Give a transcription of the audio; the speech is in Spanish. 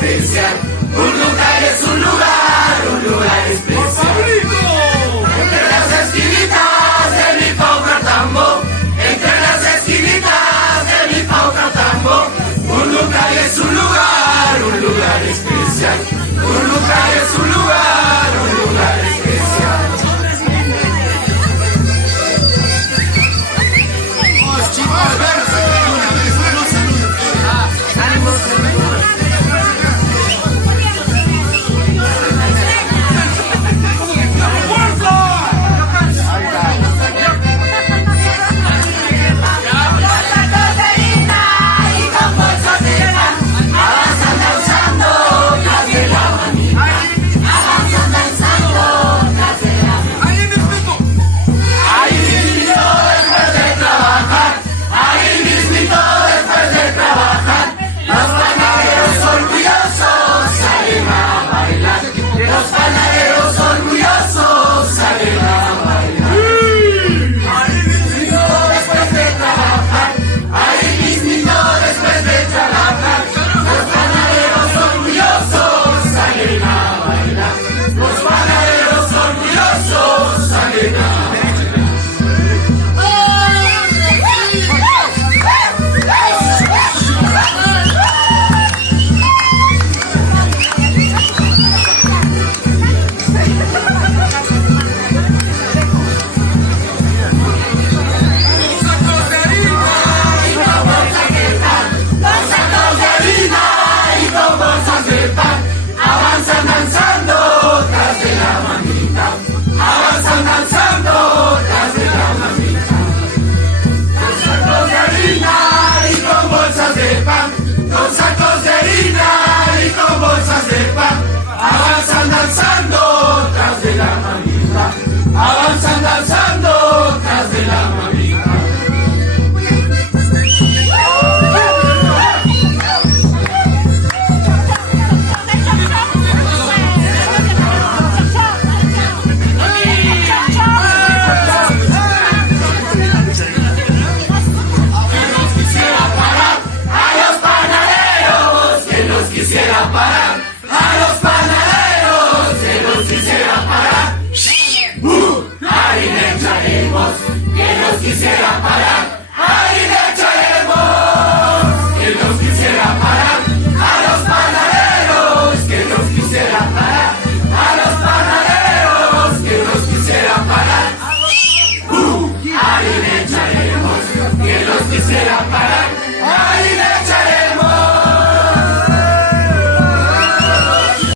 especial. Un lugar es un lugar especial. Entre las esquinitas de mi Paucartambo, entre las esquinitas de mi Paucartambo, un lugar es un lugar especial. Un lugar es un lugar especial. Avanzan danzando tras de la mamita. Que nos quisiera parar, a los panaderos, que nos quisiera parar.